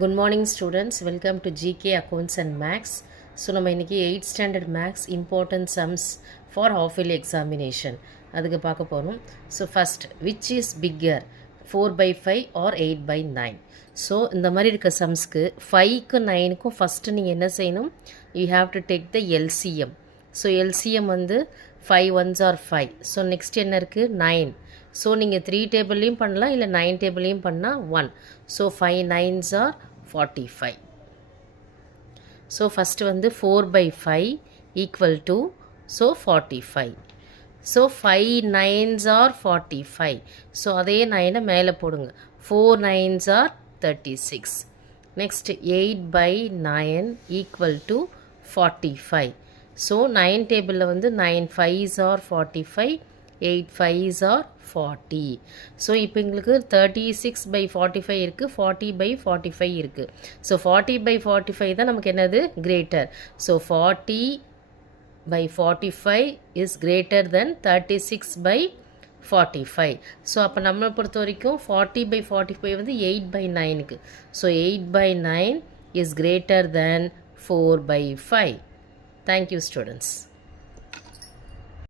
Good morning students, welcome to GK Accounts and Max. So நம்ம இன்னைக்கு 8th standard Max important sums for half yearly examination அதுக்கு பார்க்க போறோம். So first, which is bigger 4 by 5 or 8 by 9? So இந்த மாதிரி இருக்க sumsக்கு 5க்கு 9க்கும் first நீங்கள் என்ன செய்யணும்? You have to take the LCM. So LCM வந்து 5 ones are 5. So next என்ன இருக்கு? 9. ஸோ நீங்கள் 3 டேபிள்லையும் பண்ணலாம் இல்லை 9 டேபிள்லையும் பண்ணால் 1. So 5 9s are 45. So first வந்து 4 by 5 equal to so 45. So 5 9s are 45. So அதே 9 மேலே போடுங்க. 4 9s are 36. Next 8 by 9 equal to 45. So 9 டேபிளில் வந்து 9 5s are 45. 8 5s are 40. So இப்போ எங்களுக்கு 36 by 45 இருக்குது, 40 by 45 இருக்குது. ஸோ 40 by 45 தான் நமக்கு என்னது greater. So 40 by 45 is greater then 36 by 45. So அப்போ நம்மளை பொறுத்த வரைக்கும் 40 by 45 வந்து 8 by 9க்கு. So 8 by 9 is greater than 4 by 5. Thank you students.